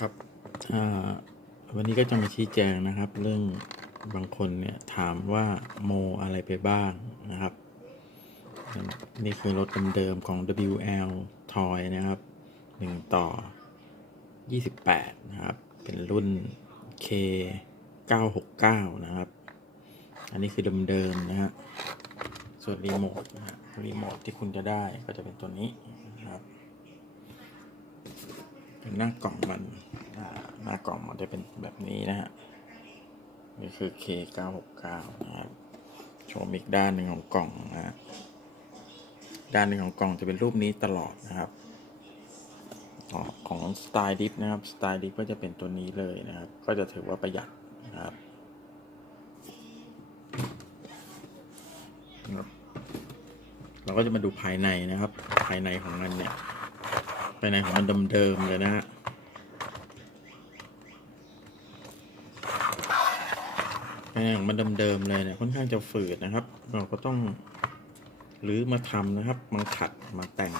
ครับวันนี้ก็จะมาชี้แจงนะครับ เรื่องบางคนเนี่ยถามว่าโมอะไรไปบ้างนะครับ นี่คือรถเดิมๆของ WL Toy นะครับ 1 ต่อ 28 นะครับ เป็นรุ่น K 969 นะครับ อันนี้คือเดิมๆนะฮะส่วนรีโมทนะฮะรีโมทที่คุณจะได้ก็จะเป็นตัวนี้นะ หน้ากล่องมันหน้ากล่องมันจะเป็นแบบนี้นะฮะนี่คือ K969 นะครับโชว์อีกด้านหนึ่งของกล่องนะฮะด้านหนึ่งของกล่องจะเป็นรูปนี้ตลอดนะครับของสไตล์ดิฟนะครับสไตล์ดิฟก็จะเป็นตัวนี้เลยนะครับ ก็จะถือว่าประหยัดนะครับเราก็จะมาดูภายในนะครับ ภายในของมันเนี่ย ภายในของมันเดิมๆเลยนะฮะภายในของมันเดิมๆเลยเนี่ยค่อนข้างจะฝืดนะครับ เราก็ต้องหรือมาทำนะครับมาขัดมาแต่ง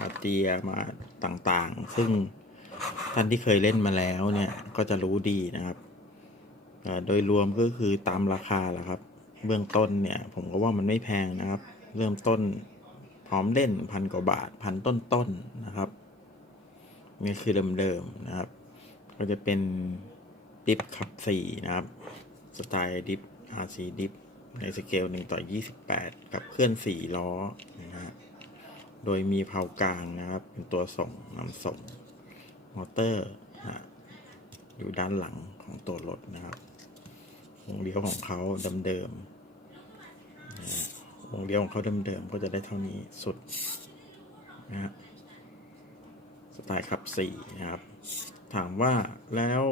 มาเตียมาต่างๆ ซึ่งท่านที่เคยเล่นมาแล้วเนี่ยก็จะรู้ดีนะครับโดยรวมก็คือตามราคาแหละครับ เบื้องต้นเนี่ย ผมก็ว่ามันไม่แพงนะครับ เริ่มต้น อมเล่นพันกว่าบาทพันต้นๆนะครับนี่คือเดิมๆนะครับ ก็จะเป็นดิฟขับสี่นะครับ สไตล์ดิฟ RC ดิฟในสเกล1ต่อ28กับเคลื่อน4ล้อนะฮะโดยมีเพากลางนะครับ เป็นตัวส่งนำส่งมอเตอร์นะฮะอยู่ด้านหลังของตัวรถนะครับวงเลี้ยวของเขาเดิมๆ วงเลี้ยวของเขาเดิมๆก็จะได้เท่านี้สุดนะฮะสไตล์ขับ4นะครับ ถามว่าแล้ว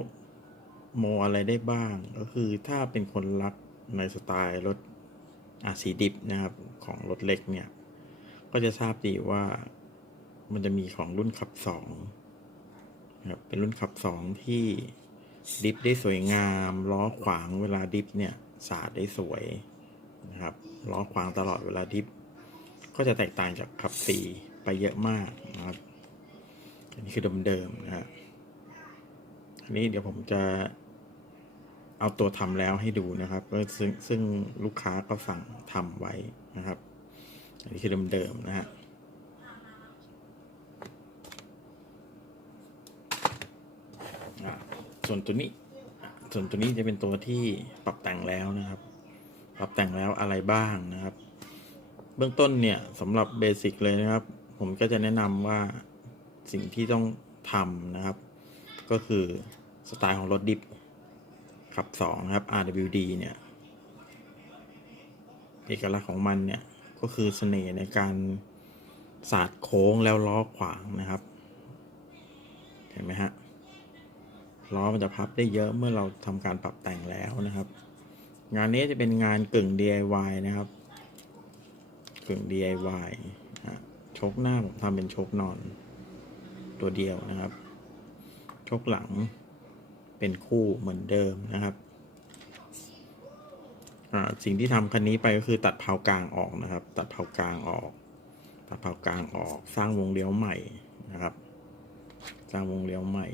โมอะไรได้บ้างก็คือถ้าเป็นคนรักในสไตล์รถอาสีดิบนะครับของรถเล็กเนี่ย ก็จะทราบดีว่ามันจะมีของรุ่นขับสองนะครับเป็นรุ่นขับสองที่ดิฟได้สวยงาม ล้อขวางเวลาดิฟเนี่ย สาดได้สวย นะครับล้อขวางตลอดเวลาดิฟก็จะแตกต่างจากขับสีไปเยอะมากนะครับ อันนี้คือเดิมๆนะฮะอันนี้เดี๋ยวผมจะเอาตัวทำแล้วให้ดูนะครับซึ่งซึ่งลูกค้าก็สั่งทำไว้นะครับ อันนี้คือเดิมๆนะฮะส่วนตัวนี้ ส่วนตัวนี้จะเป็นตัวที่ปรับแต่งแล้วนะครับ ปรับแต่งแล้วอะไรบ้างนะครับ เบื้องต้นเนี่ยสำหรับเบสิกเลยนะครับ ผมก็จะแนะนำว่าสิ่งที่ต้องทำนะครับ ก็คือสไตล์ของรถดิฟขับสองนะครับ RWD เนี่ย เอกลักษณ์ของมันเนี่ยก็คือเสน่ห์ในการสาดโค้งแล้วล้อขวางนะครับ เห็นไหมฮะล้อมันจะพับได้เยอะเมื่อเราทำการปรับแต่งแล้วนะครับ งานนี้จะเป็นงานกึ่ง DIY นะครับ กึ่ง DIY นะชคหน้าผมทำเป็นชคนอน ตัวเดียวนะครับชคหลังเป็นคู่เหมือนเดิมนะครับ สิ่งที่ทำคันนี้ไปก็คือตัดเผากลางออกนะครับ ตัดเผากลางออก ตัดเผากลางออก สร้างวงเลี้ยวใหม่นะครับ สร้างวงเลี้ยวใหม่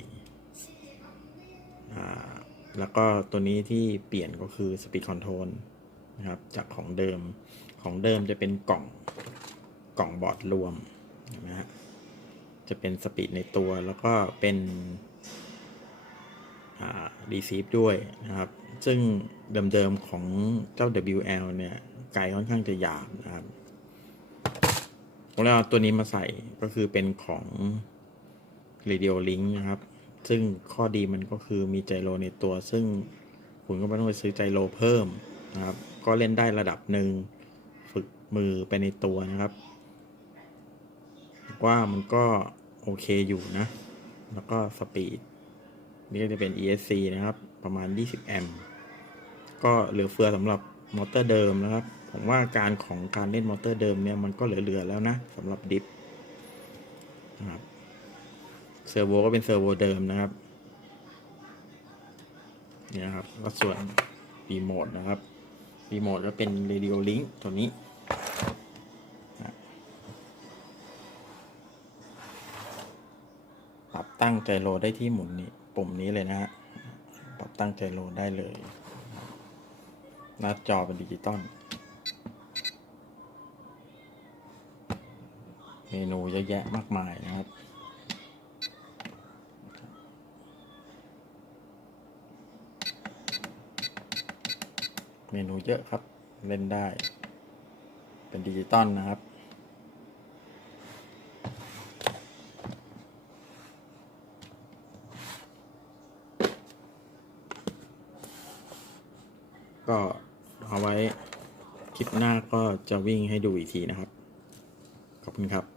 อ่า แล้วก็ตัวนี้ที่เปลี่ยนก็คือ Speed Control นะครับ จากของเดิมของเดิมจะเป็นกล่องกล่องบอร์ดรวมนะฮะจะเป็นสปีดในตัวแล้วก็เป็นรีซีฟด้วยนะครับ ซึ่งเดิมๆของเจ้า WL เนี่ยไกลค่อนข้างจะหยาบนะครับผมเลยเอาตัวนี้มาใส่ก็คือเป็นของ Radio Link นะครับ ซึ่งข้อดีมันก็คือมีไจโรในตัว ซึ่งคุณก็ไม่ต้องไปซื้อไจโรเพิ่มนะครับ ก็เล่นได้ระดับหนึ่งฝึกมือไปในตัวนะครับ ว่ามันก็โอเคอยู่นะ แล้วก็สปีด นี่ก็จะเป็น ESC นะครับ ประมาณ 20 แอมป์ก็เหลือเฟือสำหรับมอเตอร์เดิมนะครับ ผมว่าการของการเล่นมอเตอร์เดิมเนี่ยมันก็เหลือๆแล้วนะสำหรับดิฟนะครับ เซอร์โวก็เป็นเซอร์โวเดิมนะครับนี่นะครับก็ส่วนรีโมทนะครับรีโมทก็เป็น Radio Link ตัวนี้ปปรับตั้งไจโรได้ที่หมุนนี้ปุ่มนี้เลยนะฮะปรับตั้งไจโรได้เลย หน้าจอเป็นดิจิตอลเมนูเยอะแยะมากมายนะครับ มนูเยอะครับ เล่นได้ เป็นดิจิตอลนะครับ ก็เอาไว้คลิปหน้าก็จะวิ่งให้ดูอีกทีนะครับ ขอบคุณครับ